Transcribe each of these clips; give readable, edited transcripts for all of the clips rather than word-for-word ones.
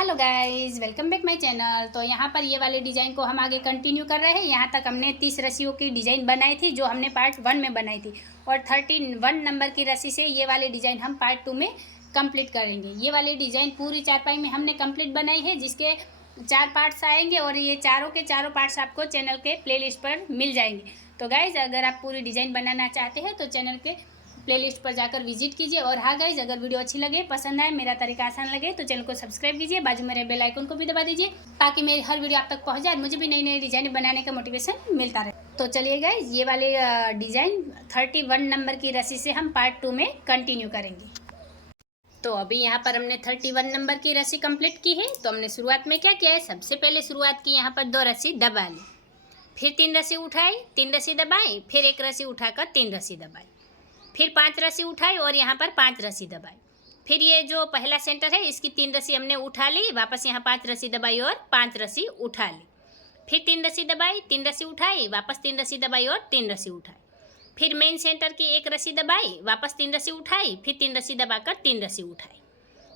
Hello guys, welcome back my channel. तो यहाँ पर ये वाले डिज़ाइन को हम आगे कंटिन्यू कर रहे हैं। यहाँ तक हमने 30 रस्सियों की डिज़ाइन बनाई थी जो हमने पार्ट 1 में बनाई थी, और 31 नंबर की रस्सी से ये वाले डिज़ाइन हम पार्ट 2 में कंप्लीट करेंगे। ये वाली डिज़ाइन पूरी चारपाई में हमने कंप्लीट बनाई है, जिसके 4 पार्ट्स आएंगे और ये चारों के चारों पार्ट्स आपको चैनल के प्लेलिस्ट पर मिल जाएंगे। तो गाइज़, अगर आप पूरी डिज़ाइन बनाना चाहते हैं तो चैनल के प्लेलिस्ट पर जाकर विजिट कीजिए। और हाँ गाइज, अगर वीडियो अच्छी लगे, पसंद आए, मेरा तरीका आसान लगे तो चैनल को सब्सक्राइब कीजिए, बाजू में बेल आइकन को भी दबा दीजिए ताकि मेरी हर वीडियो आप तक पहुंच जाए, मुझे भी नई नई डिज़ाइन बनाने का मोटिवेशन मिलता रहे। तो चलिए गाइज, ये वाले डिज़ाइन 31 नंबर की रस्सी से हम पार्ट 2 में कंटिन्यू करेंगे। तो अभी यहाँ पर हमने 31 नंबर की रस्सी कंप्लीट की है। तो हमने शुरुआत में क्या किया है, सबसे पहले शुरुआत की, यहाँ पर 2 रस्सी दबा ली, फिर 3 रस्सी उठाई, 3 रस्सी दबाई, फिर 1 रस्सी उठाकर 3 रस्सी दबाई, फिर 5 रस्सी उठाई और यहाँ पर 5 रस्सी दबाई। फिर ये जो पहला सेंटर है इसकी 3 रस्सी हमने उठा ली, वापस यहाँ 5 रस्सी दबाई और 5 रस्सी उठा ली, फिर 3 रस्सी दबाई, 3 रस्सी उठाई, वापस 3 रस्सी दबाई और 3 रस्सी उठाई, फिर मेन सेंटर की 1 रस्सी दबाई, वापस 3 रस्सी उठाई, फिर 3 रस्सी दबाकर 3 रस्सी उठाई,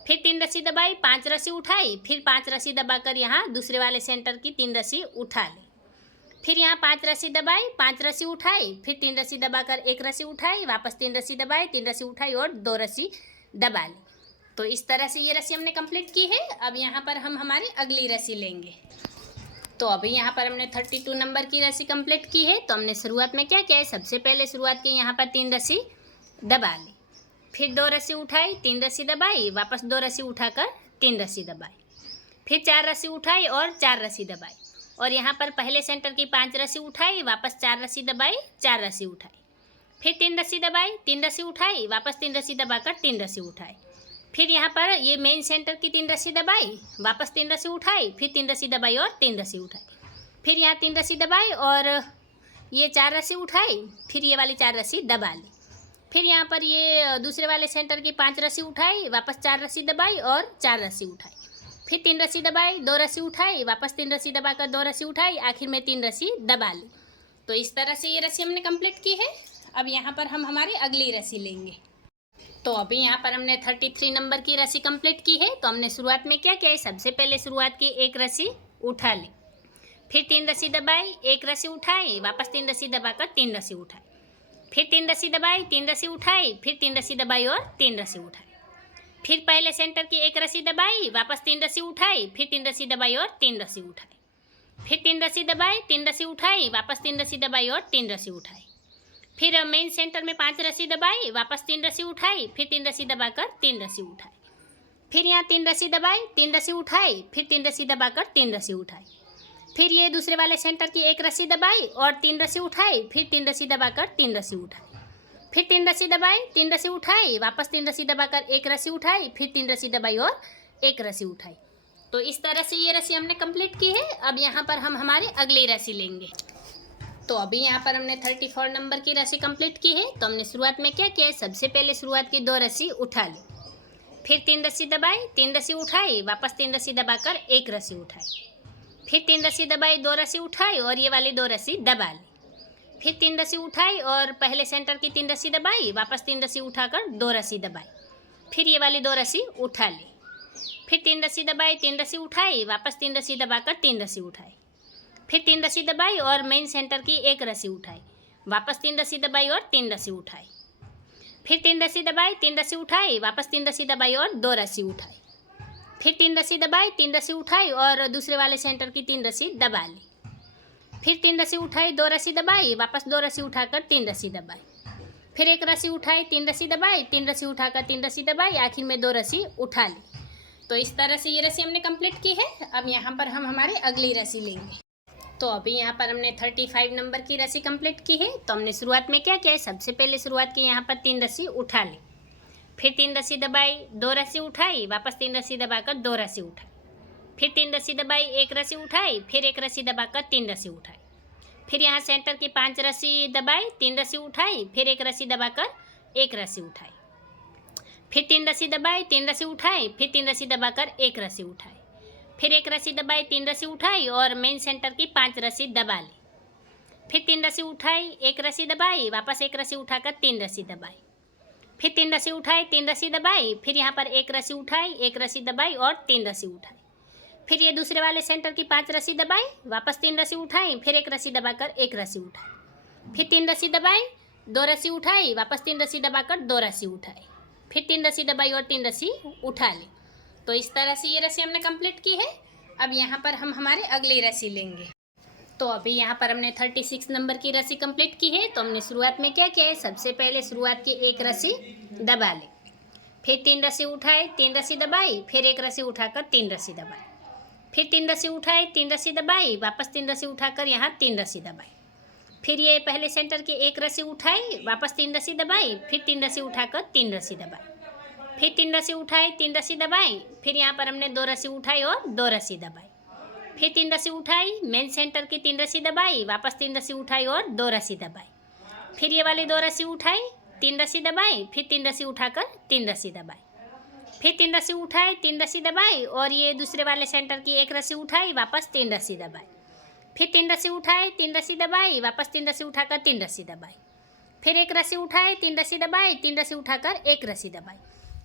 फिर 3 रस्सी दबाई, 5 रस्सी उठाई, फिर 5 रस्सी दबाकर यहाँ दूसरे वाले सेंटर की 3 रस्सी उठा ली, फिर यहाँ 5 रस्सी दबाई, 5 रस्सी उठाई, फिर 3 रस्सी दबाकर 1 रस्सी उठाई, वापस 3 रस्सी दबाई, 3 रस्सी उठाई और 2 रस्सी दबा ली। तो इस तरह से ये रस्सी हमने कंप्लीट की है। अब यहाँ पर हम हमारी अगली रस्सी लेंगे। तो अभी यहाँ पर हमने 32 नंबर की रस्सी कंप्लीट की है। तो हमने शुरुआत में क्या किया है, सबसे पहले शुरुआत की, यहाँ पर 3 रस्सी दबा ली, फिर 2 रस्सी उठाई, 3 रस्सी दबाई, वापस 2 रस्सी उठाकर 3 रस्सी दबाई, फिर 4 रस्सी उठाई और 4 रस्सी दबाई, और यहाँ पर पहले सेंटर की 5 रस्सी उठाई, वापस 4 रस्सी दबाई, 4 रस्सी उठाई, फिर 3 रस्सी दबाई, 3 रस्सी उठाई, वापस 3 रस्सी दबाकर 3 रस्सी उठाई, फिर यहाँ पर ये मेन सेंटर की 3 रस्सी दबाई, वापस 3 रस्सी उठाई, फिर 3 रस्सी दबाई और 3 रस्सी उठाई, फिर यहाँ 3 रस्सी दबाई और ये 4 रस्सी उठाई, फिर ये वाली 4 रस्सी दबा ली, फिर यहाँ पर ये दूसरे वाले सेंटर की 5 रस्सी उठाई, वापस 4 रस्सी दबाई और 4 रस्सी उठाई, फिर 3 रस्सी दबाई, 2 रस्सी उठाई, वापस 3 रस्सी दबाकर 2 रस्सी उठाई, आखिर में 3 रस्सी दबा ली। तो इस तरह से ये रस्सी हमने कंप्लीट की है। अब यहाँ पर हम हमारी अगली रस्सी लेंगे। तो अभी यहाँ पर हमने 33 नंबर की रस्सी कंप्लीट की है। तो हमने शुरुआत में क्या किया है, सबसे पहले शुरुआत की 1 रस्सी उठा ली, फिर 3 रस्सी दबाई, 1 रस्सी उठाई, वापस 3 रस्सी दबाकर 3 रस्सी उठाई, फिर 3 रस्सी दबाई, 3 रस्सी उठाई, फिर 3 रस्सी दबाई और 3 रस्सी उठाई, फिर पहले सेंटर की 1 रस्सी दबाई, वापस 3 रस्सी उठाई, फिर 3 रस्सी दबाई और 3 रस्सी उठाई, फिर 3 रस्सी दबाई, 3 रस्सी उठाई, वापस 3 रस्सी दबाई और 3 रस्सी उठाई, फिर मेन सेंटर में 5 रस्सी दबाई, वापस 3 रस्सी उठाई, फिर 3 रस्सी दबाकर 3 रस्सी उठाई, फिर यहाँ 3 रस्सी दबाई, 3 रस्सी उठाई, फिर 3 रस्सी दबाकर 3 रस्सी उठाई, फिर ये दूसरे वाले सेंटर की 1 रस्सी दबाई और 3 रस्सी उठाई, फिर 3 रस्सी दबाकर 3 रस्सी उठाई, फिर 3 रस्सी दबाई, 3 रस्सी उठाई, वापस 3 रस्सी दबाकर 1 रस्सी उठाई, फिर 3 रस्सी दबाई और 1 रस्सी उठाई। तो इस तरह से ये रस्सी हमने कंप्लीट की है। अब यहाँ पर हम हमारी अगली रस्सी लेंगे। तो अभी यहाँ पर हमने 34 नंबर की रस्सी कंप्लीट की है। तो हमने शुरुआत में क्या किया है, सबसे पहले शुरुआत की 2 रस्सी उठा ली, फिर 3 रस्सी दबाई, 3 रस्सी उठाई, वापस 3 रस्सी दबाकर 1 रस्सी उठाई, फिर 3 रस्सी दबाई, 2 रस्सी उठाई और ये वाली 2 रस्सी दबा ली, फिर 3 रस्सी उठाई और पहले सेंटर की 3 रस्सी दबाई, वापस 3 रस्सी उठाकर 2 रस्सी दबाई, फिर ये वाली 2 रस्सी उठा ली, फिर 3 रस्सी दबाई, 3 रस्सी उठाई, वापस 3 रस्सी दबाकर 3 रस्सी उठाई, फिर 3 रस्सी दबाई और मेन सेंटर की 1 रस्सी उठाई, वापस 3 रस्सी दबाई और 3 रस्सी उठाई, फिर 3 रस्सी दबाई, 3 रस्सी उठाई, वापस 3 रस्सी दबाई और 2 रस्सी उठाई, फिर 3 रस्सी दबाई, 3 रस्सी उठाई और दूसरे वाले सेंटर की 3 रस्सी दबा ली, फिर 3 रस्सी उठाई, 2 रस्सी दबाई, वापस 2 रस्सी उठाकर 3 रस्सी दबाई, फिर 1 रस्सी उठाई, 3 रस्सी दबाई, 3 रस्सी उठाकर 3 रस्सी दबाई, आखिर में 2 रस्सी उठा ली। तो इस तरह से ये रस्सी हमने कंप्लीट की है। अब यहाँ पर हम हमारी अगली रस्सी लेंगे। तो अभी यहाँ पर हमने 35 नंबर की रस्सी कंप्लीट की है। तो हमने शुरुआत में क्या किया है, सबसे पहले शुरुआत की, यहाँ पर 3 रस्सी उठा ली, फिर 3 रस्सी दबाई, 2 रस्सी उठाई, वापस 3 रस्सी दबाकर 2 रस्सी उठाई, फिर 3 रस्सी दबाई, 1 रस्सी उठाई, फिर 1 रस्सी दबाकर 3 रस्सी उठाई, फिर यहाँ सेंटर की 5 रस्सी दबाई, 3 रस्सी उठाई, फिर 1 रस्सी दबाकर 1 रस्सी उठाई, फिर 3 रस्सी दबाई, 3 रस्सी उठाई, फिर 3 रस्सी दबाकर 1 रस्सी उठाई, फिर 1 रस्सी दबाई, 3 रस्सी उठाई और मेन सेंटर की 5 रस्सी दबा ली, फिर 3 रस्सी उठाई, 1 रस्सी दबाई, वापस 1 रस्सी उठाकर 3 रस्सी दबाई, फिर 3 रस्सी उठाई, 3 रस्सी दबाई, फिर यहाँ पर 1 रस्सी उठाई, 1 रस्सी दबाई और 3 रस्सी उठाई, फिर ये दूसरे वाले सेंटर की 5 रस्सी दबाई, वापस 3 रस्सी उठाई, फिर एक रस्सी दबाकर 1 रस्सी उठाई, फिर 3 रस्सी दबाई, 2 रस्सी उठाई, वापस 3 रस्सी दबाकर 2 रस्सी उठाई, फिर 3 रस्सी दबाई और 3 रस्सी उठा ली। तो इस तरह से ये रस्सी हमने कंप्लीट की है। अब यहाँ पर हम हमारे अगली रस्सी लेंगे। तो अभी यहाँ पर हमने 36 नंबर की रस्सी कंप्लीट की है। तो हमने शुरुआत में क्या किया है, सबसे पहले शुरुआत की 1 रस्सी दबा ली, फिर 3 रस्सी उठाए, 3 रस्सी दबाई, फिर 1 रस्सी उठाकर 3 रस्सी दबाई, फिर 3 रस्सी उठाए, 3 रस्सी दबाई, वापस 3 रस्सी उठाकर यहाँ 3 रस्सी दबाई, फिर ये पहले सेंटर की 1 रस्सी उठाई, वापस 3 रस्सी दबाई, फिर 3 रस्सी उठाकर 3 रस्सी दबाई, फिर 3 रस्सी उठाई, 3 रस्सी दबाई, फिर यहाँ पर हमने 2 रस्सी उठाई और 2 रस्सी दबाई, फिर 3 रस्सी उठाई, मेन सेंटर की 3 रस्सी दबाई, वापस 3 रस्सी उठाई और 2 रस्सी दबाई, फिर ये वाली 2 रस्सी उठाई, 3 रस्सी दबाई, फिर 3 रस्सी उठाकर 3 रस्सी दबाई, फिर 3 रस्सी उठाई, 3 रस्सी दबाई और ये दूसरे वाले सेंटर की 1 रस्सी उठाई, वापस 3 रस्सी दबाई, फिर 3 रस्सी उठाई, 3 रस्सी दबाई, वापस 3 रस्सी उठाकर 3 रस्सी दबाई, फिर 1 रस्सी उठाई, 3 रस्सी दबाई, 3 रस्सी उठाकर 1 रस्सी दबाई।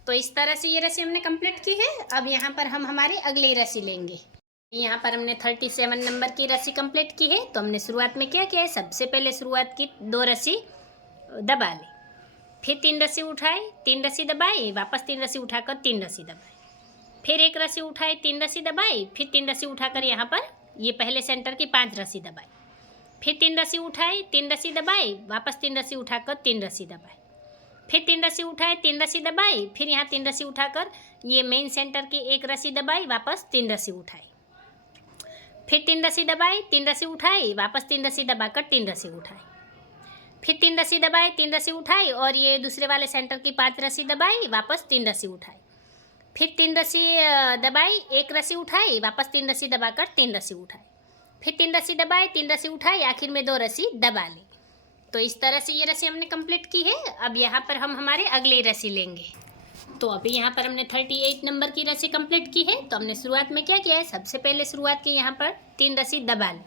तो इस तरह से ये रस्सी हमने कंप्लीट की है। अब यहाँ पर हम हमारी अगली रस्सी लेंगे। यहाँ पर हमने 37 नंबर की रस्सी कंप्लीट की है। तो हमने शुरुआत में क्या किया है, सबसे पहले शुरुआत की 2 रस्सी दबा ली, फिर 3 रस्सी उठाई, 3 रस्सी दबाई, वापस 3 रस्सी उठाकर 3 रस्सी दबाई, फिर 1 रस्सी उठाई, 3 रस्सी दबाई, फिर 3 रस्सी उठाकर यहाँ पर ये पहले सेंटर की 5 रस्सी दबाई, फिर 3 रस्सी उठाई, 3 रस्सी दबाई, वापस 3 रस्सी उठाकर 3 रस्सी दबाई, फिर 3 रस्सी उठाई, 3 रस्सी दबाई, फिर यहाँ 3 रस्सी उठाकर ये मेन सेंटर की 1 रस्सी दबाई, वापस 3 रस्सी उठाई, फिर 3 रस्सी दबाई, 3 रस्सी उठाई, वापस 3 रस्सी दबाकर 3 रस्सी उठाई, फिर 3 रस्सी दबाई, 3 रस्सी उठाई और ये दूसरे वाले सेंटर की 5 रस्सी दबाई, वापस 3 रस्सी उठाई, फिर 3 रस्सी दबाई, 1 रस्सी उठाई, वापस 3 रस्सी दबाकर 3 रस्सी उठाई, फिर 3 रस्सी दबाई, 3 रस्सी उठाई, आखिर में 2 रस्सी दबा ली। तो इस तरह से ये रस्सी हमने कंप्लीट की है। अब यहाँ पर हम हमारे अगली रस्सी लेंगे। तो अभी यहाँ पर हमने 38 नंबर की रस्सी कंप्लीट की है। तो हमने शुरुआत में क्या किया है, सबसे पहले शुरुआत की यहाँ पर 3 रस्सी दबा ली,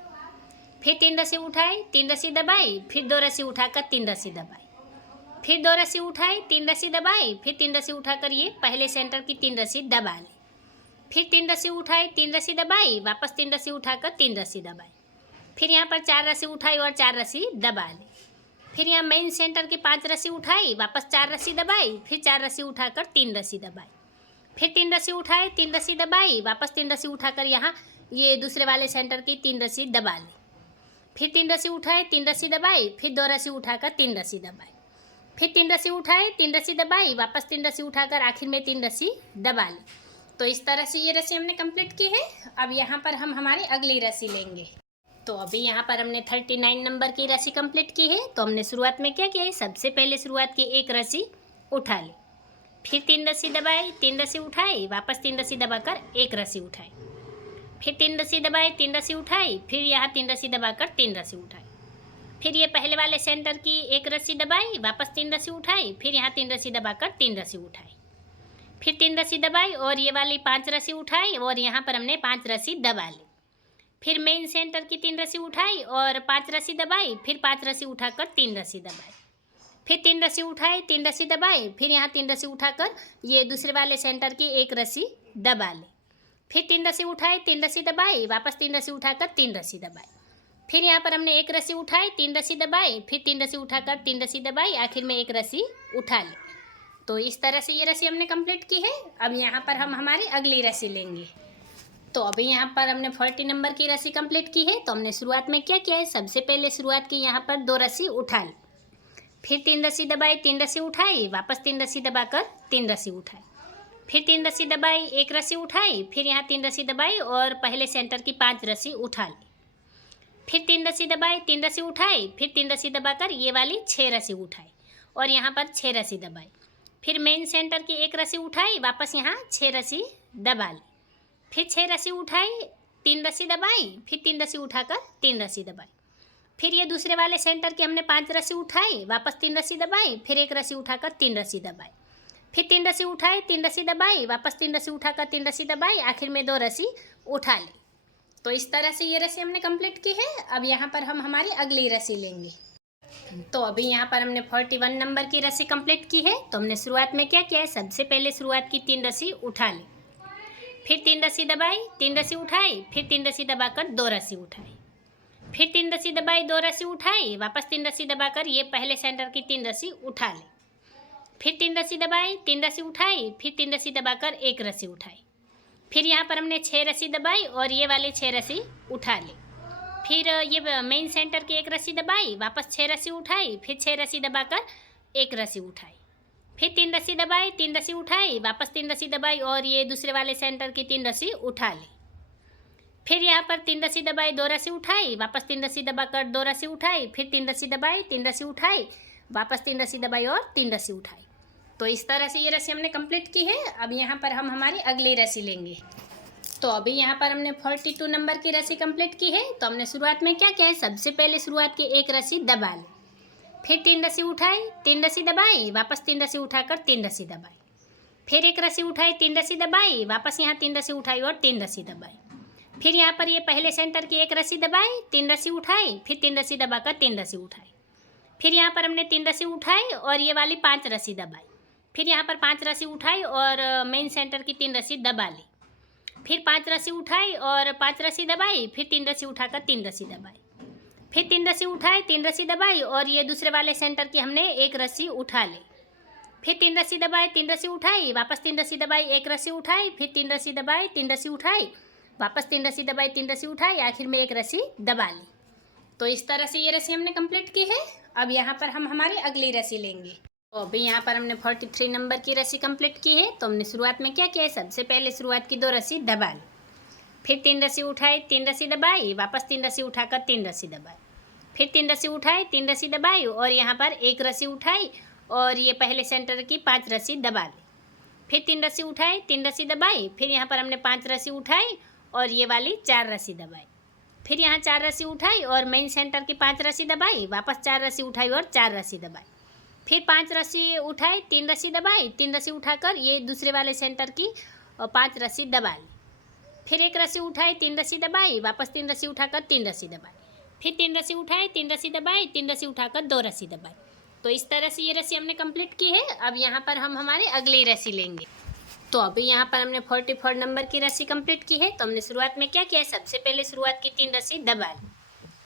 फिर 3 रस्सी उठाई, 3 रस्सी दबाई, फिर 2 रस्सी उठाकर 3 रस्सी दबाई, फिर 2 रस्सी उठाई, 3 रस्सी दबाई, फिर 3 रस्सी उठाकर ये पहले सेंटर की 3 रस्सी दबा ली, फिर 3 रस्सी उठाई, 3 रस्सी दबाई, वापस 3 रस्सी उठाकर 3 रस्सी दबाई, फिर यहाँ पर 4 रस्सी उठाई और 4 रस्सी दबा ली, फिर यहाँ मेन सेंटर की 5 रस्सी उठाई, वापस 4 रस्सी दबाई, फिर 4 रस्सी उठाकर 3 रस्सी दबाई, फिर 3 रस्सी उठाई, 3 रस्सी दबाई, वापस 3 रस्सी उठाकर यहाँ ये दूसरे वाले सेंटर की 3 रस्सी दबा ली, फिर 3 रस्सी उठाई, 3 रस्सी दबाई, फिर 2 रस्सी उठाकर 3 रस्सी दबाई, फिर 3 रस्सी उठाई, 3 रस्सी दबाई, वापस 3 रस्सी उठाकर आखिर में 3 रस्सी दबा ली। तो इस तरह से ये रस्सी हमने कंप्लीट की है। अब यहाँ पर हम हमारी अगली रस्सी लेंगे। तो अभी यहाँ पर हमने 39 नंबर की रस्सी कंप्लीट की है। तो हमने शुरुआत में क्या किया है, सबसे पहले शुरुआत की 1 रस्सी उठा ली, फिर 3 रस्सी दबाई, 3 रस्सी उठाई, वापस 3 रस्सी दबाकर 1 रस्सी उठाई, फिर 3 रस्सी दबाई, 3 रस्सी उठाई, फिर यहाँ 3 रस्सी दबाकर 3 रस्सी उठाई, फिर ये पहले वाले सेंटर की 1 रस्सी दबाई, वापस 3 रस्सी उठाई, फिर यहाँ 3 रस्सी दबाकर 3 रस्सी उठाई, फिर 3 रस्सी दबाई और ये वाली 5 रस्सी उठाई और यहाँ पर हमने 5 रस्सी दबा ली, फिर मेन सेंटर की 3 रस्सी उठाई और 5 रस्सी दबाई, फिर 5 रस्सी उठाकर 3 रस्सी दबाई, फिर 3 रस्सी उठाई, 3 रस्सी दबाई, फिर यहाँ 3 रस्सी उठाकर ये दूसरे वाले सेंटर की 1 रस्सी दबा ली, फिर 3 रस्सी उठाई, 3 रस्सी दबाई, वापस 3 रस्सी उठाकर 3 रस्सी दबाई, फिर यहाँ पर हमने 1 रस्सी उठाई, 3 रस्सी दबाई, फिर 3 रस्सी उठाकर 3 रस्सी दबाई, आखिर में 1 रस्सी उठा ली। तो इस तरह से ये रस्सी हमने कंप्लीट की है। अब यहाँ पर हम हमारी अगली रस्सी लेंगे। तो अभी यहाँ पर हमने 40 नंबर की रस्सी कंप्लीट की है। तो हमने शुरुआत में क्या किया है, सबसे पहले शुरुआत की यहाँ पर 2 रस्सी उठा ली, फिर 3 रस्सी दबाई, 3 रस्सी उठाई, वापस 3 रस्सी दबाकर 3 रस्सी उठाई, फिर 3 रस्सी दबाई, 1 रस्सी उठाई, फिर यहाँ 3 रस्सी दबाई और पहले सेंटर की 5 रस्सी उठा ली, फिर 3 रस्सी दबाई, 3 रस्सी उठाई, फिर 3 रस्सी दबाकर ये वाली 6 रस्सी उठाई और यहाँ पर 6 रस्सी दबाई, फिर मेन सेंटर की 1 रस्सी उठाई, वापस यहाँ 6 रस्सी दबा ली, फिर 6 रस्सी उठाई, 3 रस्सी दबाई, फिर 3 रस्सी उठाकर 3 रस्सी दबाई, फिर ये दूसरे वाले सेंटर की हमने 5 रस्सी उठाई, वापस 3 रस्सी दबाई, फिर 1 रस्सी उठाकर 3 रस्सी दबाई, फिर 3 रस्सी उठाई, 3 रस्सी दबाई, वापस 3 रस्सी उठाकर 3 रस्सी दबाई, आखिर में 2 रस्सी उठा ली। तो इस तरह से ये रस्सी हमने कंप्लीट की है। अब यहाँ पर हम हमारी अगली रस्सी लेंगे। तो अभी यहाँ पर हमने 41 नंबर की रस्सी कंप्लीट की है। तो हमने शुरुआत में क्या किया है, सबसे पहले शुरुआत की 3 रस्सी उठा ली, फिर 3 रस्सी दबाई, 3 रस्सी उठाई, फिर 3 रस्सी दबाकर 2 रस्सी उठाई, फिर 3 रस्सी दबाई, 2 रस्सी उठाई, वापस 3 रस्सी दबाकर ये पहले सेंटर की 3 रस्सी उठा ले, फिर 3 रस्सी दबाई, 3 रस्सी उठाई, फिर 3 रस्सी दबाकर 1 रस्सी उठाई, फिर यहाँ पर हमने 6 रस्सी दबाई और ये वाले 6 रस्सी उठा ले, फिर ये मेन सेंटर की 1 रस्सी दबाई, वापस 6 रस्सी उठाई, फिर 6 रस्सी दबाकर 1 रस्सी उठाई, फिर 3 रस्सी दबाई, 3 रस्सी उठाई, वापस 3 रस्सी दबाई और ये दूसरे वाले सेंटर की 3 रस्सी उठा ली, फिर यहाँ पर 3 रस्सी दबाई, 2 रस्सी उठाई, वापस 3 रस्सी दबाकर 2 रस्सी उठाई, फिर 3 रस्सी दबाई, 3 रस्सी उठाई, वापस 3 रस्सी दबाई और 3 रस्सी उठाई। तो इस तरह से ये रस्सी हमने कंप्लीट की है। अब यहाँ पर हम हमारी अगली रस्सी लेंगे। तो अभी यहाँ पर हमने 42 नंबर की रस्सी कंप्लीट की है। तो हमने शुरुआत में क्या किया है, सबसे पहले शुरुआत की 1 रस्सी दबा ली, फिर 3 रस्सी उठाई, 3 रस्सी दबाई, वापस 3 रस्सी उठाकर 3 रस्सी दबाई, फिर 1 रस्सी उठाई, 3 रस्सी दबाई, वापस यहाँ 3 रस्सी उठाई और 3 रस्सी दबाई, फिर यहाँ पर ये पहले सेंटर की 1 रस्सी दबाई, 3 रस्सी उठाई, फिर 3 रस्सी दबाकर 3 रस्सी उठाई, फिर यहाँ पर हमने 3 रस्सी उठाई और ये वाली 5 रस्सी दबाई, फिर यहाँ पर 5 रस्सी उठाई और मेन सेंटर की 3 रस्सी दबा ली, फिर 5 रस्सी उठाई और 5 रस्सी दबाई, फिर 3 रस्सी उठाकर 3 रस्सी दबाई, फिर 3 रस्सी उठाई, 3 रस्सी दबाई और ये दूसरे वाले सेंटर की हमने 1 रस्सी उठा ली, फिर 3 रस्सी दबाई, 3 रस्सी उठाई, वापस 3 रस्सी दबाई, 1 रस्सी उठाई, फिर 3 रस्सी दबाई, 3 रस्सी उठाई, वापस 3 रस्सी दबाई, 3 रस्सी उठाई, आखिर में 1 रस्सी दबा ली। तो इस तरह से ये रस्सी हमने कंप्लीट की है। अब यहाँ पर हम हमारी अगली रस्सी लेंगे। तो अभी यहाँ पर हमने 43 नंबर की रस्सी कंप्लीट की है। तो हमने शुरुआत में क्या किया है, सबसे पहले शुरुआत की 2 रस्सी दबा ली, फिर 3 रस्सी उठाई, 3 रस्सी दबाई, वापस 3 रस्सी उठाकर 3 रस्सी दबाई, फिर 3 रस्सी उठाई, 3 रस्सी दबाई और यहाँ पर 1 रस्सी उठाई और ये पहले सेंटर की 5 रस्सी दबा ली, फिर 3 रस्सी उठाई, 3 रस्सी दबाई, फिर यहाँ पर हमने 5 रस्सी उठाई और ये वाली 4 रस्सी दबाई, फिर यहाँ 4 रस्सी उठाई और मेन सेंटर की 5 रस्सी दबाई, वापस 4 रस्सी उठाई और 4 रस्सी दबाई, फिर 5 रस्सी उठाई, 3 रस्सी दबाई, 3 रस्सी उठाकर ये दूसरे वाले सेंटर की 5 रस्सी दबा ली, फिर 1 रस्सी उठाई, 3 रस्सी दबाई, वापस 3 रस्सी उठाकर 3 रस्सी दबाई, फिर 3 रस्सी उठाई, 3 रस्सी दबाई, 3 रस्सी उठाकर 2 रस्सी दबाई। तो इस तरह से ये रस्सी हमने कंप्लीट की है। अब यहाँ पर हम हमारे अगली रस्सी लेंगे। तो अभी यहाँ पर हमने 44 नंबर की रस्सी कंप्लीट की है। तो हमने शुरुआत में क्या किया है, सबसे पहले शुरुआत की 3 रस्सी दबा ली,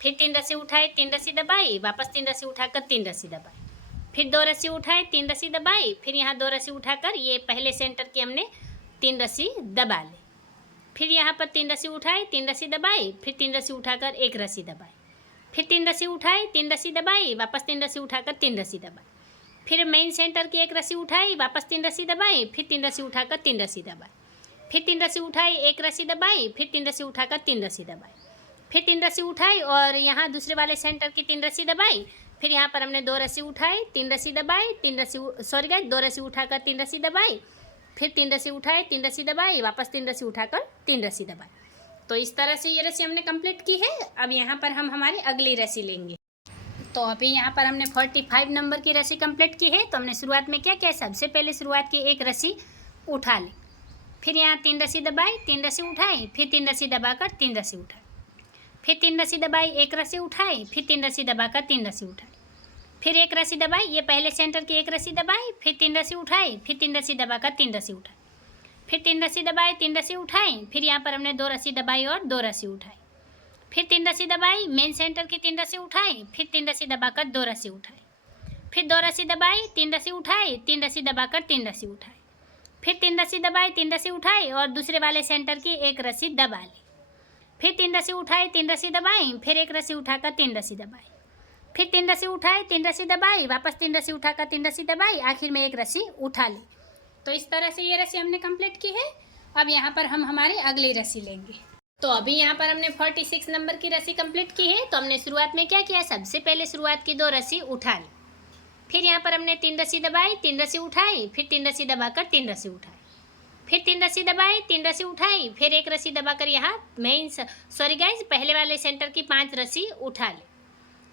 फिर 3 रस्सी उठाई, 3 रस्सी दबाई, वापस 3 रस्सी उठाकर 3 रस्सी दबाई, फिर 2 रस्सी उठाई, 3 रस्सी दबाई, फिर यहाँ 2 रस्सी उठाकर ये पहले सेंटर की हमने 3 रस्सी दबा ली, फिर यहाँ पर 3 रस्सी उठाई, 3 रस्सी दबाई, फिर 3 रस्सी उठाकर 1 रस्सी दबाई, फिर 3 रस्सी उठाई, 3 रस्सी दबाई, वापस 3 रस्सी उठाकर 3 रस्सी दबाई, फिर मेन सेंटर की 1 रस्सी उठाई, वापस 3 रस्सी दबाई, फिर 3 रस्सी उठाकर 3 रस्सी दबाई, फिर 3 रस्सी उठाई, 1 रस्सी दबाई, फिर 3 रस्सी उठाकर 3 रस्सी दबाई, फिर 3 रस्सी उठाई और यहाँ दूसरे वाले सेंटर की 3 रस्सी दबाई, फिर यहाँ पर हमने 2 रस्सी उठाई, 3 रस्सी दबाई, 3 रस्सी सॉरी गाइस 2 रस्सी उठाकर 3 रस्सी दबाई, फिर 3 रस्सी उठाई, 3 रस्सी दबाई, वापस 3 रस्सी उठाकर 3 रस्सी दबाई। तो इस तरह से ये रस्सी हमने कंप्लीट की है। अब यहाँ पर हम हमारी अगली रस्सी लेंगे। तो अभी यहाँ पर हमने 45 नंबर की रस्सी कंप्लीट की है। तो हमने शुरुआत में क्या किया, सबसे पहले शुरुआत की 1 रस्सी उठा ली, फिर यहाँ 3 रस्सी दबाई, 3 रस्सी उठाई, फिर 3 रस्सी दबाकर 3 रस्सी उठाई, फिर 3 रस्सी दबाई, 1 रस्सी उठाई, फिर 3 रस्सी दबाकर 3 रस्सी उठाई, फिर 1 रस्सी दबाई, ये पहले सेंटर की 1 रस्सी दबाई, फिर 3 रस्सी उठाई, फिर 3 रस्सी दबाकर 3 रस्सी उठाई, फिर 3 रस्सी दबाई, 3 रस्सी उठाई, फिर यहाँ पर हमने 2 रस्सी दबाई और 2 रस्सी उठाई, फिर 3 रस्सी दबाई, मेन सेंटर की 3 रस्सी उठाई, फिर 3 रस्सी दबाकर 2 रस्सी उठाई, फिर 2 रस्सी दबाई, 3 रस्सी उठाई, 3 रस्सी दबाकर 3 रस्सी उठाई, फिर 3 रस्सी दबाई, 3 रस्सी उठाई और दूसरे वाले सेंटर की 1 रस्सी दबा ली, फिर 3 रस्सी उठाई, 3 रस्सी दबाई, फिर 1 रस्सी उठाकर 3 रस्सी दबाई, फिर 3 रस्सी उठाई, 3 रस्सी दबाई, वापस 3 रस्सी उठाकर 3 रस्सी दबाई, आखिर में 1 रस्सी उठा ली। तो इस तरह से ये रस्सी हमने कंप्लीट की है। अब यहाँ पर हम हमारी अगली रस्सी लेंगे। तो अभी यहाँ पर हमने 46 नंबर की रस्सी कंप्लीट की है। तो हमने शुरुआत में क्या किया, सबसे पहले शुरुआत की 2 रस्सी उठा ली, फिर यहाँ पर हमने 3 रस्सी दबाई, 3 रस्सी उठाई, फिर 3 रस्सी दबाकर 3 रस्सी उठाई, फिर 3 रस्सी दबाई, 3 रस्सी उठाई, फिर 1 रस्सी दबाकर यहाँ मेन सॉरी गाइज पहले वाले सेंटर की 5 रस्सी उठा ली,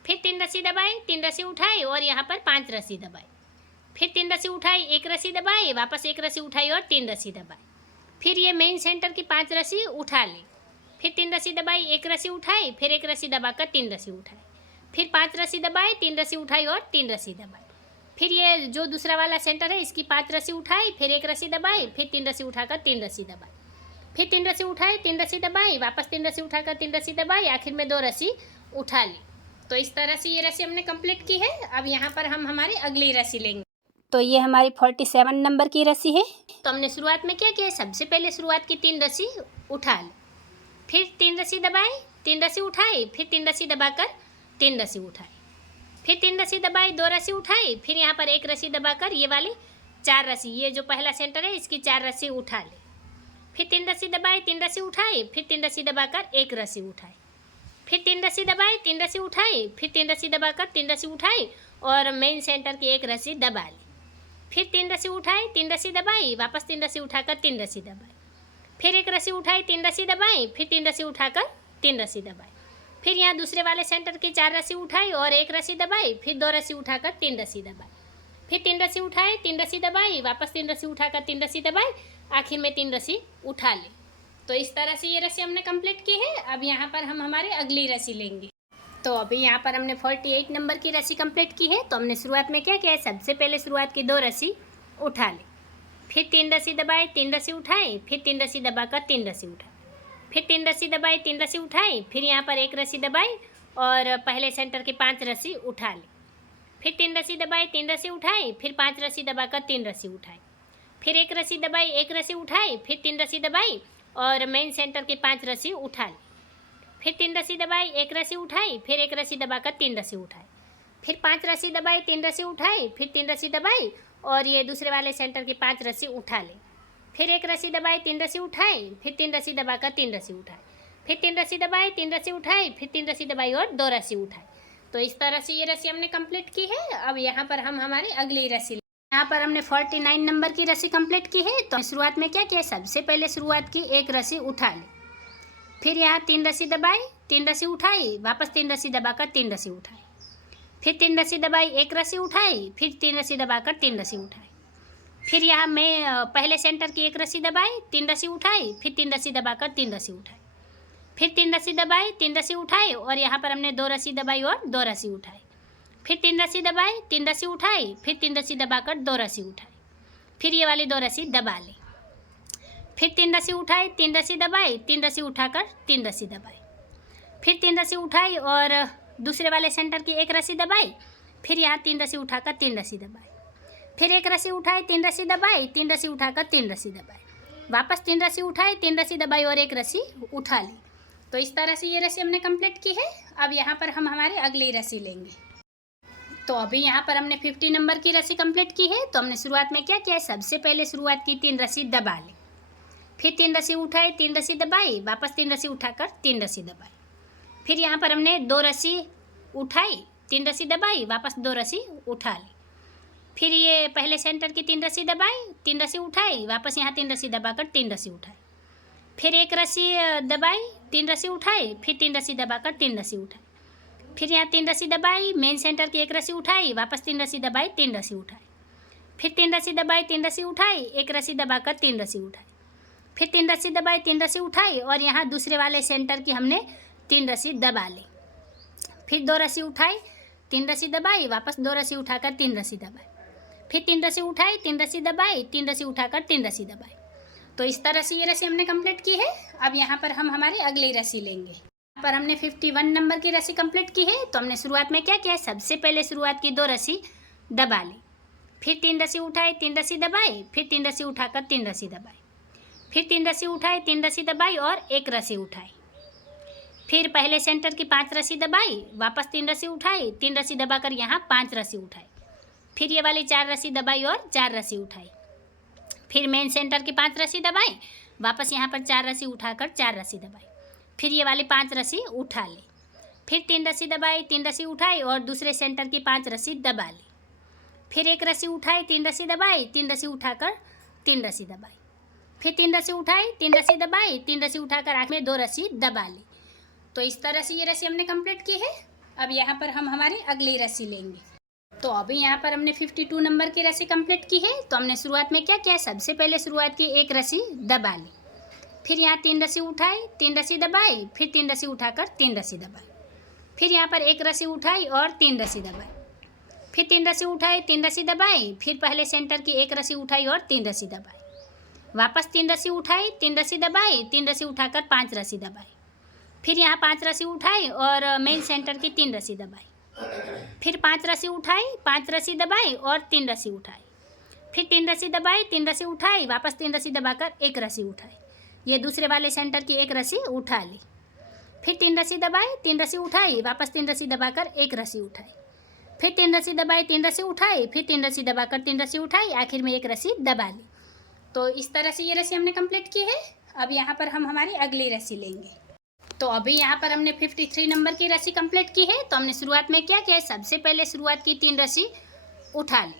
फिर 3 रस्सी दबाई, 3 रस्सी उठाई और यहाँ पर 5 रस्सी दबाई, फिर 3 रस्सी उठाई, 1 रस्सी दबाई, वापस 1 रस्सी उठाई और 3 रस्सी दबाई, फिर ये मेन सेंटर की 5 रस्सी उठा ली, फिर 3 रस्सी दबाई, 1 रस्सी उठाई, फिर 1 रस्सी दबाकर 3 रस्सी उठाई, फिर 5 रस्सी दबाई, 3 रस्सी उठाई और 3 रस्सी दबाई, फिर ये जो दूसरा वाला सेंटर है इसकी 5 रस्सी उठाई, फिर 1 रस्सी दबाई, फिर 3 रस्सी उठाकर 3 रस्सी दबाई, फिर 3 रस्सी उठाई, 3 रस्सी दबाई, वापस 3 रस्सी उठाकर 3 रस्सी दबाई, आखिर में 2 रस्सी उठा ली। तो इस तरह से ये रस्सी हमने कंप्लीट की है। अब यहाँ पर हम हमारी अगली रस्सी लेंगे। तो ये हमारी 47 नंबर की रस्सी है। तो हमने शुरुआत में क्या किया, सबसे पहले शुरुआत की 3 रस्सी उठा ली, फिर 3 रस्सी दबाई, 3 रस्सी उठाई, फिर 3 रस्सी दबाकर 3 रस्सी उठाई, फिर 3 रस्सी दबाई, 2 रस्सी उठाई, फिर यहाँ पर 1 रस्सी दबाकर ये वाली 4 रस्सी, ये जो पहला सेंटर है इसकी 4 रस्सी उठा ली, फिर 3 रस्सी दबाई, 3 रस्सी उठाई, फिर 3 रस्सी दबाकर 1 रस्सी उठाई, फिर 3 रस्सी दबाई, 3 रस्सी उठाई, फिर 3 रस्सी दबाकर 3 रस्सी उठाई और मेन सेंटर की 1 रस्सी दबा ली, फिर 3 रस्सी उठाई, 3 रस्सी दबाई, वापस 3 रस्सी उठाकर 3 रस्सी दबाई, फिर 1 रस्सी उठाई, 3 रस्सी दबाई, फिर 3 रस्सी उठाकर 3 रस्सी दबाई, फिर यहाँ दूसरे वाले सेंटर की 4 रस्सी उठाई और 1 रस्सी दबाई, फिर 2 रस्सी उठाकर 3 रस्सी दबाई, फिर 3 रस्सी उठाई, 3 रस्सी दबाई, वापस 3 रस्सी उठाकर 3 रस्सी दबाई, आखिर में 3 रस्सी उठा ली। तो इस तरह से ये रस्सी हमने कंप्लीट की है। अब यहाँ पर हम हमारी अगली रस्सी लेंगे। तो अभी यहाँ पर हमने 48 नंबर की रस्सी कंप्लीट की है। तो हमने शुरुआत में क्या किया है, सबसे पहले शुरुआत की 2 रस्सी उठा ली, फिर 3 रस्सी दबाई, 3 रस्सी उठाई, फिर 3 रस्सी दबाकर 3 रस्सी उठाई, फिर 3 रस्सी दबाई, 3 रस्सी उठाई, फिर यहाँ पर 1 रस्सी दबाई और पहले सेंटर की 5 रस्सी उठा ली, फिर 3 रस्सी दबाई, 3 रस्सी उठाई, फिर 5 रस्सी दबाकर 3 रस्सी उठाई, फिर 1 रस्सी दबाई, 1 रस्सी उठाई, फिर 3 रस्सी दबाई और मेन सेंटर की 5 रस्सी उठा ली, फिर 3 रस्सी दबाई, 1 रस्सी उठाई, फिर 1 रस्सी दबाकर 3 रस्सी उठाई, फिर 5 रस्सी दबाई, 3 रस्सी उठाई, फिर 3 रस्सी दबाई और ये दूसरे वाले सेंटर की 5 रस्सी उठा ली, फिर 1 रस्सी दबाई, 3 रस्सी उठाई, फिर 3 रस्सी दबाकर 3 रस्सी उठाई, फिर 3 रस्सी दबाई, 3 रस्सी उठाई, फिर 3 रस्सी दबाई और 2 रस्सी उठाई। तो इस तरह से ये रस्सी हमने कंप्लीट की है। अब यहाँ पर हम हमारी अगली रस्सी, यहाँ पर हमने 49 नंबर की रस्सी कंप्लीट की है। तो शुरुआत में क्या किया, सबसे पहले शुरुआत की 1 रस्सी उठा ली, फिर यहाँ 3 रस्सी दबाई, 3 रस्सी उठाई, वापस 3 रस्सी दबाकर 3 रस्सी उठाई, फिर 3 रस्सी दबाई, 1 रस्सी उठाई, फिर 3 रस्सी दबाकर 3 रस्सी उठाई, फिर यहाँ मैं पहले सेंटर की 1 रस्सी दबाई, 3 रस्सी उठाई, फिर 3 रस्सी दबाकर 3 रस्सी उठाई, फिर 3 रस्सी दबाई, 3 रस्सी उठाई और यहाँ पर हमने 2 रस्सी दबाई और 2 रस्सी उठाई, फिर 3 रस्सी दबाई, 3 रस्सी उठाई, फिर 3 रस्सी दबाकर 2 रस्सी उठाई, फिर ये वाली 2 रस्सी दबा ली, फिर 3 रस्सी उठाई, 3 रस्सी दबाई, 3 रस्सी उठाकर 3 रस्सी दबाई, फिर 3 रस्सी उठाई और दूसरे वाले सेंटर की 1 रस्सी दबाई, फिर यहाँ 3 रस्सी उठाकर 3 रस्सी दबाई, फिर 1 रस्सी उठाई, 3 रस्सी दबाई, 3 रस्सी उठाकर 3 रस्सी दबाई, वापस 3 रस्सी उठाई, 3 रस्सी दबाई और 1 रस्सी उठा ली। तो इस तरह से ये रस्सी हमने कंप्लीट की है। अब यहाँ पर हम हमारी अगली रस्सी लेंगे। तो अभी यहाँ पर हमने 50 नंबर की रस्सी कंप्लीट की है। तो हमने शुरुआत में क्या किया है, सबसे पहले शुरुआत की 3 रस्सी दबा ली, फिर 3 रस्सी उठाई, 3 रस्सी दबाई, वापस 3 रस्सी उठाकर 3 रस्सी दबाई, फिर यहाँ पर हमने 2 रस्सी उठाई, 3 रस्सी दबाई, वापस 2 रस्सी उठा ली, फिर ये पहले सेंटर की 3 रस्सी दबाई, 3 रस्सी उठाई, वापस यहाँ 3 रस्सी दबाकर 3 रस्सी उठाई, फिर 1 रस्सी दबाई, 3 रस्सी उठाई, फिर 3 रस्सी दबाकर 3 रस्सी उठाई, फिर यहाँ 3 रस्सी दबाई, मेन सेंटर की 1 रस्सी उठाई, वापस 3 रस्सी दबाई, 3 रस्सी उठाई, फिर 3 रस्सी दबाई, 3 रस्सी उठाई, 1 रस्सी दबाकर 3 रस्सी उठाई, फिर 3 रस्सी दबाई, 3 रस्सी उठाई और यहाँ दूसरे वाले सेंटर की हमने 3 रस्सी दबा ली, फिर 2 रस्सी उठाई, 3 रस्सी दबाई, वापस 2 रस्सी उठाकर 3 रस्सी दबाई, फिर 3 रस्सी उठाई, 3 रस्सी दबाई, 3 रस्सी उठाकर 3 रस्सी दबाई। तो इस तरह से ये रस्सी हमने कंप्लीट की है। अब यहाँ पर हम हमारी अगली रस्सी लेंगे। यहाँ पर हमने 51 नंबर की रस्सी कंप्लीट की है। तो हमने शुरुआत में क्या किया है, सबसे पहले शुरुआत की 2 रस्सी दबा ली, फिर 3 रस्सी उठाई, 3 रस्सी दबाई, फिर 3 रस्सी उठाकर 3 रस्सी दबाई, फिर 3 रस्सी उठाई, 3 रस्सी दबाई और 1 रस्सी उठाई, फिर पहले सेंटर की 5 रस्सी दबाई, वापस 3 रस्सी उठाई, 3 रस्सी दबाकर यहाँ 5 रस्सी उठाई, फिर ये वाली 4 रस्सी दबाई और 4 रस्सी उठाई, फिर मेन सेंटर की 5 रस्सी दबाई, वापस यहाँ पर 4 रस्सी उठाकर 4 रस्सी दबाई, फिर ये वाली 5 रस्सी उठा ली, फिर 3 रस्सी दबाई, 3 रस्सी उठाई और दूसरे सेंटर की 5 रस्सी दबा ली, फिर 1 रस्सी उठाई, 3 रस्सी दबाई, 3 रस्सी उठाकर 3 रस्सी दबाई, फिर 3 रस्सी उठाई, 3 रस्सी दबाई, 3 रस्सी उठाकर आखिर में 2 रस्सी दबा ली। तो इस तरह से ये रस्सी हमने कंप्लीट की है। अब यहाँ पर हम हमारी अगली रस्सी लेंगे। तो अभी यहाँ पर हमने 52 नंबर की रस्सी कंप्लीट की है। तो हमने शुरुआत में क्या किया, सबसे पहले शुरुआत की 1 रस्सी दबा ली, फिर यहाँ 3 रस्सी उठाई, 3 रस्सी दबाई, फिर 3 रस्सी उठाकर 3 रस्सी दबाई, फिर यहाँ पर 1 रस्सी उठाई और 3 रस्सी दबाई, फिर 3 रस्सी उठाई, 3 रस्सी दबाई, फिर पहले सेंटर की 1 रस्सी उठाई और 3 रस्सी दबाई, वापस 3 रस्सी उठाई, 3 रस्सी दबाई, 3 रस्सी उठाकर 5 रस्सी दबाई। फिर यहाँ 5 रस्सी उठाई और मेन सेंटर की 3 रस्सी दबाई। फिर 5 रस्सी उठाई, 5 रस्सी दबाई और 3 रस्सी उठाई। फिर 3 रस्सी दबाई, 3 रस्सी उठाई, वापस 3 रस्सी दबाकर 1 रस्सी उठाई। ये दूसरे वाले सेंटर की 1 रस्सी उठा ली। फिर 3 रस्सी दबाई, 3 रस्सी उठाई, वापस 3 रस्सी दबाकर 1 रस्सी उठाई। फिर 3 रस्सी दबाई, 3 रस्सी उठाई, फिर 3 रस्सी दबाकर 3 रस्सी उठाई, आखिर में 1 रस्सी दबा ली। तो इस तरह से ये रस्सी हमने कंप्लीट की है। अब यहाँ पर हम हमारी अगली रस्सी लेंगे। तो अभी यहाँ पर हमने 53 नंबर की रस्सी कंप्लीट की है। तो हमने शुरुआत में क्या किया है, सबसे पहले शुरुआत की 3 रस्सी उठा ली,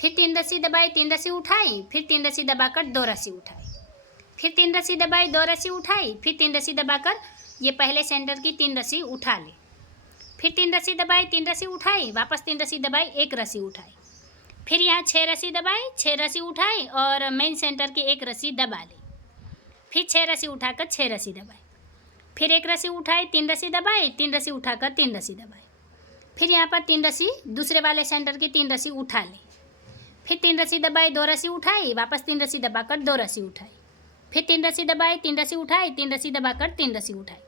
फिर 3 रस्सी दबाई, 3 रस्सी उठाई, फिर 3 रस्सी दबाकर 2 रस्सी उठाई, फिर 3 रस्सी दबाई, 2 रस्सी उठाई, फिर 3 रस्सी दबाकर ये पहले सेंटर की 3 रस्सी उठा ली। फिर 3 रस्सी दबाई, 3 रस्सी उठाई, वापस 3 रस्सी दबाई, 1 रस्सी उठाई। फिर यहाँ 6 रस्सी दबाई, 6 रस्सी उठाई और मेन सेंटर की 1 रस्सी दबा ली। फिर 6 रस्सी उठाकर 6 रस्सी दबाई। फिर 1 रस्सी उठाई, 3 रस्सी दबाई, 3 रस्सी उठाकर 3 रस्सी दबाई। फिर यहाँ पर 3 रस्सी दूसरे वाले सेंटर की 3 रस्सी उठा ली। फिर 3 रस्सी दबाई, 2 रस्सी उठाई, वापस 3 रस्सी दबाकर 2 रस्सी उठाई। फिर 3 रस्सी दबाई, 3 रस्सी उठाई, 3 रस्सी दबाकर 3 रस्सी उठाई।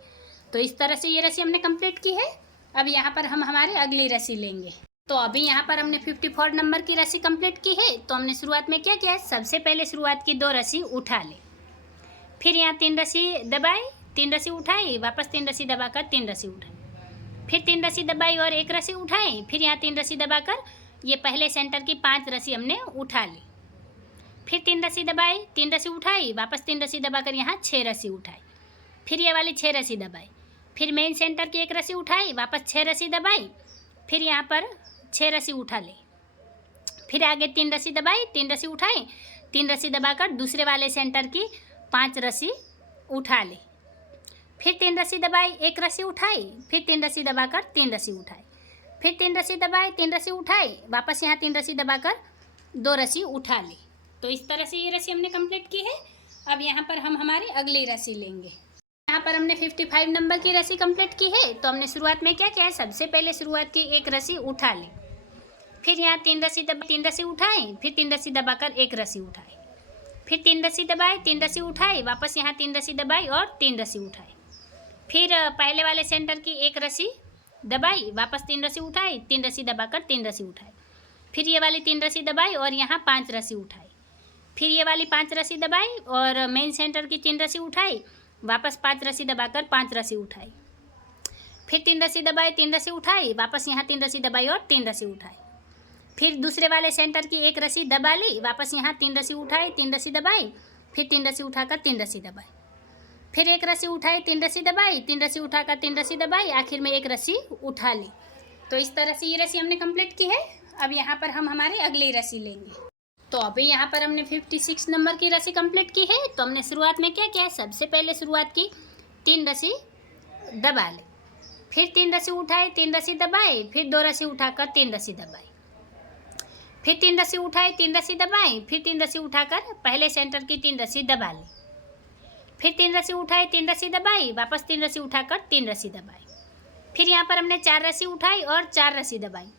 तो इस तरह से ये रस्सी हमने कंप्लीट की है। अब यहाँ पर हम हमारी अगली रस्सी लेंगे। तो अभी यहाँ पर हमने 54 नंबर की रस्सी कंप्लीट की है। तो हमने शुरुआत में क्या किया है, सबसे पहले शुरुआत की 2 रस्सी उठा ली। फिर यहाँ 3 रस्सी दबाई, 3 रस्सी उठाई, वापस 3 रस्सी दबाकर 3 रस्सी उठाई। फिर 3 रस्सी दबाई और 1 रस्सी उठाई। फिर यहाँ 3 रस्सी दबाकर ये पहले सेंटर की 5 रस्सी हमने उठा ली। फिर 3 रस्सी दबाई, 3 रस्सी उठाई, वापस 3 रस्सी दबाकर यहाँ 6 रस्सी उठाई। फिर ये वाली 6 रस्सी दबाई। फिर मेन सेंटर की 1 रस्सी उठाई, वापस 6 रस्सी दबाई। फिर यहाँ पर 6 रस्सी उठा ली। फिर आगे 3 रस्सी दबाई, 3 रस्सी उठाई, 3 रस्सी दबाकर दूसरे वाले सेंटर की 5 रस्सी उठा ली। फिर 3 रस्सी दबाई, 1 रस्सी उठाई, फिर 3 रस्सी दबाकर 3 रस्सी उठाई। फिर 3 रस्सी दबाई, 3 रस्सी उठाई, वापस यहाँ 3 रस्सी दबाकर 2 रस्सी उठा ली। तो इस तरह से ये रस्सी हमने कंप्लीट की है। अब यहाँ पर हम हमारी अगली रस्सी लेंगे। यहाँ पर हमने 55 नंबर की रस्सी कंप्लीट की है। तो हमने शुरुआत में क्या किया है, सबसे पहले शुरुआत की 1 रस्सी उठा ली। फिर यहाँ 3 रस्सी उठाई, फिर 3 रस्सी दबाकर 1 रस्सी उठाई। फिर 3 रस्सी दबाई, 3 रस्सी उठाई, वापस यहाँ 3 रस्सी दबाई और 3 रस्सी उठाई। फिर पहले वाले सेंटर की 1 रस्सी दबाई, वापस 3 रस्सी उठाई, 3 रस्सी दबाकर 3 रस्सी उठाई। फिर ये वाली 3 रस्सी दबाई और यहाँ 5 रस्सी उठाई। फिर ये वाली 5 रस्सी दबाई और मेन सेंटर की 3 रस्सी उठाई, वापस 5 रस्सी दबाकर 5 रस्सी उठाई। फिर 3 रस्सी दबाई, 3 रस्सी उठाई, वापस यहाँ 3 रस्सी दबाई और 3 रस्सी उठाई। फिर दूसरे वाले सेंटर की 1 रस्सी दबा ली, वापस यहाँ 3 रस्सी उठाई, 3 रस्सी दबाई, फिर 3 रस्सी उठाकर 3 रस्सी दबाई। फिर 1 रस्सी उठाई, 3 रस्सी दबाई, 3 रस्सी उठाकर 3 रस्सी दबाई, आखिर में 1 रस्सी उठा ली। तो इस तरह से ये रस्सी हमने कंप्लीट की है। अब यहाँ पर हम हमारी अगली रस्सी लेंगे। तो अभी यहाँ पर हमने 56 नंबर की रस्सी कंप्लीट की है। तो हमने शुरुआत में क्या किया है, सबसे पहले शुरुआत की 3 रस्सी दबा ली। फिर 3 रस्सी उठाई, 3 रस्सी दबाई, फिर 2 रस्सी उठाकर 3 रस्सी दबाई। फिर 3 रस्सी उठाई, 3 रस्सी दबाई, फिर 3 रस्सी उठाकर पहले सेंटर की 3 रस्सी दबा ली। फिर 3 रस्सी उठाई, 3 रस्सी दबाई, वापस 3 रस्सी उठाकर 3 रस्सी दबाई। फिर यहाँ पर हमने 4 रस्सी उठाई और 4 रस्सी दबाई।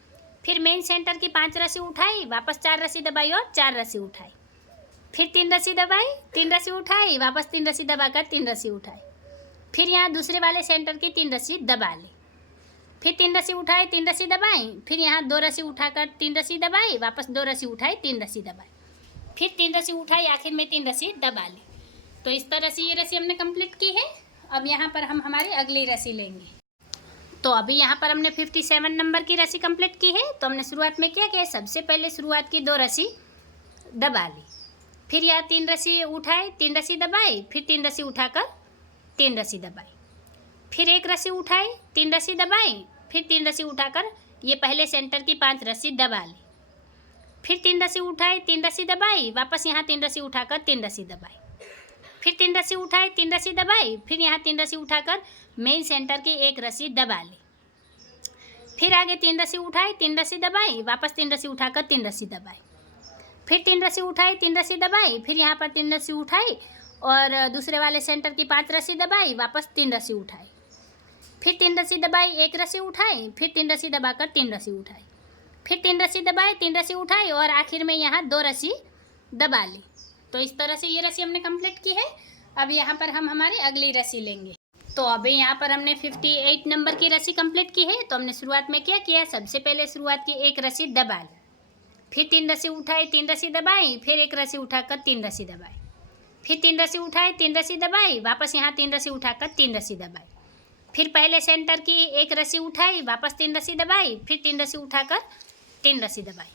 फिर मेन सेंटर की 5 रस्सी उठाई, वापस 4 रस्सी दबाई और 4 रस्सी उठाई। फिर 3 रस्सी दबाई, 3 रस्सी उठाई, वापस 3 रस्सी दबाकर 3 रस्सी उठाई। फिर यहाँ दूसरे वाले सेंटर की 3 रस्सी दबा ली। फिर 3 रस्सी उठाई, 3 रस्सी दबाई, फिर यहाँ 2 रस्सी उठाकर 3 रस्सी दबाई, वापस 2 रस्सी उठाई, 3 रस्सी दबाई। फिर 3 रस्सी उठाई, आखिर में 3 रस्सी दबा ली। तो इस तरह से ये रस्सी हमने कंप्लीट की है। अब यहाँ पर हम हमारी अगली रस्सी लेंगे। तो अभी यहाँ पर हमने 57 नंबर की रस्सी कंप्लीट की है। तो हमने शुरुआत में क्या किया, सबसे पहले शुरुआत की 2 रस्सी दबा ली। फिर यहाँ 3 रस्सी उठाई, 3 रस्सी दबाई, फिर 3 रस्सी उठाकर 3 रस्सी दबाई। फिर 1 रस्सी उठाई, 3 रस्सी दबाई, फिर 3 रस्सी उठाकर ये पहले सेंटर की 5 रस्सी दबा ली। फिर 3 रस्सी उठाई, 3 रस्सी दबाई, वापस यहाँ 3 रस्सी उठाकर 3 रस्सी दबाई। फिर 3 रस्सी उठाई, 3 रस्सी दबाई, फिर यहाँ 3 रस्सी उठाकर मेन सेंटर की 1 रस्सी दबा ली। फिर आगे 3 रस्सी उठाई, 3 रस्सी दबाई, वापस 3 रस्सी उठाकर 3 रस्सी दबाई। फिर 3 रस्सी उठाई, 3 रस्सी दबाई, फिर यहाँ पर 3 रस्सी उठाई और दूसरे वाले सेंटर की 5 रस्सी दबाई, वापस 3 रस्सी उठाई। फिर 3 रस्सी दबाई, 1 रस्सी उठाई, फिर 3 रस्सी दबाकर 3 रस्सी उठाई। फिर 3 रस्सी दबाई, 3 रस्सी उठाई और आखिर में यहाँ 2 रस्सी दबा ली। तो इस तरह से ये रस्सी हमने कंप्लीट की है। अब यहाँ पर हम हमारी अगली रस्सी लेंगे। तो अभी यहाँ पर हमने 58 नंबर की रस्सी कंप्लीट की है। तो हमने शुरुआत में क्या किया, सबसे पहले शुरुआत की एक रस्सी दबा ली, फिर 3 रस्सी उठाई, 3 रस्सी दबाई, फिर एक रस्सी उठाकर 3 रस्सी दबाई, फिर 3 रस्सी उठाई, 3 रस्सी दबाई, वापस यहाँ 3 रस्सी उठाकर 3 रस्सी दबाई, फिर पहले सेंटर की एक रस्सी उठाई, वापस 3 रस्सी दबाई, फिर 3 रस्सी उठाकर 3 रस्सी दबाई,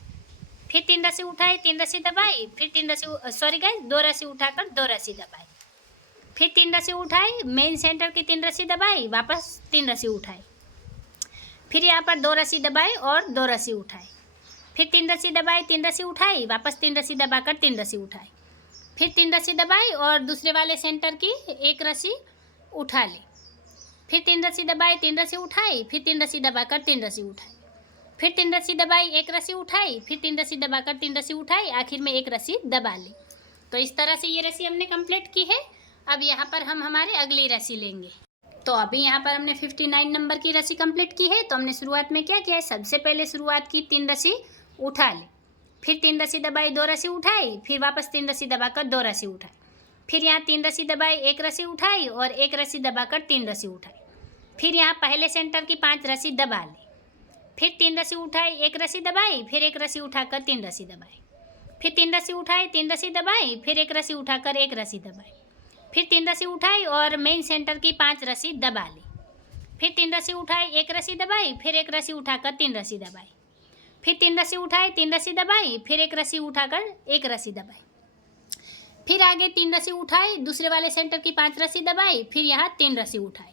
फिर 3 रस्सी उठाई, 3 रस्सी दबाई, फिर 3 रस्सी सॉरी गाइस 2 रस्सी उठाकर 2 रस्सी दबाई, फिर 3 रस्सी उठाई, मेन सेंटर की 3 रस्सी दबाई, वापस 3 रस्सी उठाई, फिर यहाँ पर 2 रस्सी दबाई और 2 रस्सी उठाई, फिर 3 रस्सी दबाई, 3 रस्सी उठाई, वापस 3 रस्सी दबाकर 3 रस्सी उठाई, फिर 3 रस्सी दबाई और दूसरे वाले सेंटर की एक रस्सी उठा ली, फिर 3 रस्सी दबाई, 3 रस्सी उठाई, फिर 3 रस्सी दबाकर 3 रस्सी उठाई, फिर 3 रस्सी दबाई, एक रस्सी उठाई, फिर 3 रस्सी दबाकर 3 रस्सी उठाई, आखिर में एक रस्सी दबा ली। तो इस तरह से ये रस्सी हमने कंप्लीट की है। अब यहाँ पर हम हमारे अगली रस्सी लेंगे। तो अभी यहाँ पर हमने 59 नंबर की रस्सी कंप्लीट की है। तो हमने शुरुआत में क्या किया है, सबसे पहले शुरुआत की 3 रस्सी उठा ली, फिर 3 रस्सी दबाई, 2 रस्सी उठाई, फिर वापस 3 रस्सी दबाकर 2 रस्सी उठाई, फिर यहाँ 3 रस्सी दबाई, एक रस्सी उठाई और एक रस्सी दबाकर 3 रस्सी उठाई, फिर यहाँ पहले सेंटर की 5 रस्सी दबा ली, फिर 3 रस्सी उठाई, एक रस्सी दबाई, फिर एक रस्सी उठाकर 3 रस्सी दबाई, फिर 3 रस्सी उठाई, 3 रस्सी दबाई, फिर एक रस्सी उठाकर एक रस्सी दबाई, फिर 3 रस्सी उठाई और मेन सेंटर की 5 रस्सी दबा ली, फिर 3 रस्सी उठाई, एक रस्सी दबाई, फिर एक रस्सी उठाकर 3 रस्सी दबाई, फिर 3 रस्सी उठाई, 3 रस्सी दबाई, फिर एक रस्सी उठाकर एक रस्सी दबाई, फिर आगे 3 रस्सी उठाई, दूसरे वाले सेंटर की 5 रस्सी दबाई, फिर यहाँ 3 रस्सी उठाई,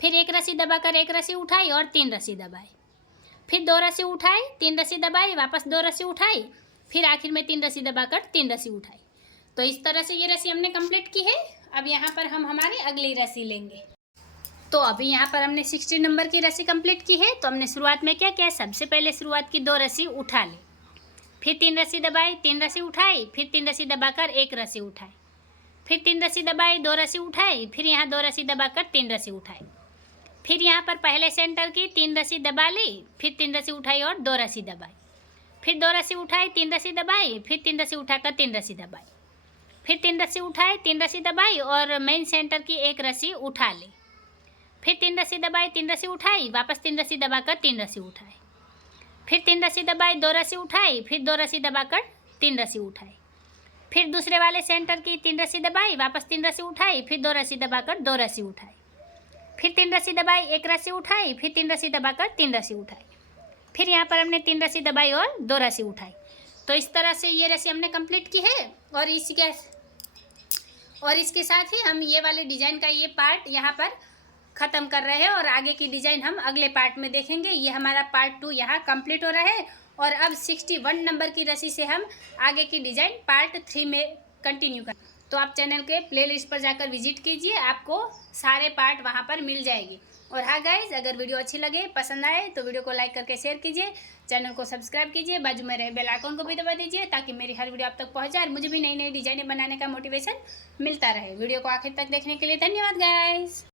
फिर एक रस्सी दबाकर एक रस्सी उठाई और 3 रस्सी दबाई, फिर 2 रस्सी उठाई, 3 रस्सी दबाई, वापस 2 रस्सी उठाई, फिर आखिर में 3 रस्सी दबाकर 3 रस्सी उठाई। तो इस तरह से ये रस्सी हमने कंप्लीट की है। अब यहाँ पर हम हमारी अगली रस्सी लेंगे। तो अभी यहाँ पर हमने 60 नंबर की रस्सी कंप्लीट की है। तो हमने शुरुआत में क्या किया, सबसे पहले शुरुआत की 2 रस्सी उठा ली, फिर 3 रस्सी दबाई, 3 रस्सी उठाई, फिर 3 रस्सी दबाकर एक रस्सी उठाई, फिर 3 रस्सी दबाई, 2 रस्सी उठाई, फिर यहाँ 2 रस्सी दबाकर 3 रस्सी उठाई, फिर यहाँ पर पहले सेंटर की 3 रस्सी दबा ली, फिर 3 रस्सी उठाई और 2 रस्सी दबाई, फिर 2 रस्सी उठाई, 3 रस्सी दबाई, फिर 3 रस्सी उठाकर 3 रस्सी दबाई, फिर 3 रस्सी उठाई, 3 रस्सी दबाई और मेन सेंटर की एक रस्सी उठा ली, फिर 3 रस्सी दबाई, 3 रस्सी उठाई, वापस 3 रस्सी दबाकर 3 रस्सी उठाई, फिर 3 रस्सी दबाई, 2 रस्सी उठाई, फिर 2 रस्सी दबाकर 3 रस्सी उठाई, फिर दूसरे वाले सेंटर की 3 रस्सी दबाई, वापस 3 रस्सी उठाई, फिर 2 रस्सी दबाकर 2 रस्सी उठाई, फिर 3 रस्सी दबाई, एक रस्सी उठाई, फिर 3 रस्सी दबाकर 3 रस्सी उठाई, फिर यहाँ पर हमने 3 रस्सी दबाई और 2 रस्सी उठाई। तो इस तरह से ये रस्सी हमने कंप्लीट की है। और इसके साथ ही हम ये वाले डिज़ाइन का ये पार्ट यहाँ पर ख़त्म कर रहे हैं और आगे की डिज़ाइन हम अगले पार्ट में देखेंगे। ये हमारा पार्ट 2 यहाँ कंप्लीट हो रहा है और अब 61 नंबर की रस्सी से हम आगे की डिज़ाइन पार्ट 3 में कंटिन्यू कर। तो आप चैनल के प्लेलिस्ट पर जाकर विजिट कीजिए, आपको सारे पार्ट वहाँ पर मिल जाएगी। और हाँ गाइज, अगर वीडियो अच्छी लगे, पसंद आए तो वीडियो को लाइक करके शेयर कीजिए, चैनल को सब्सक्राइब कीजिए, बाजू में रहे बेल आइकन को भी दबा दीजिए ताकि मेरी हर वीडियो आप तक पहुँच जाए और मुझे भी नई नई डिज़ाइनें बनाने का मोटिवेशन मिलता रहे। वीडियो को आखिर तक देखने के लिए धन्यवाद गाइज।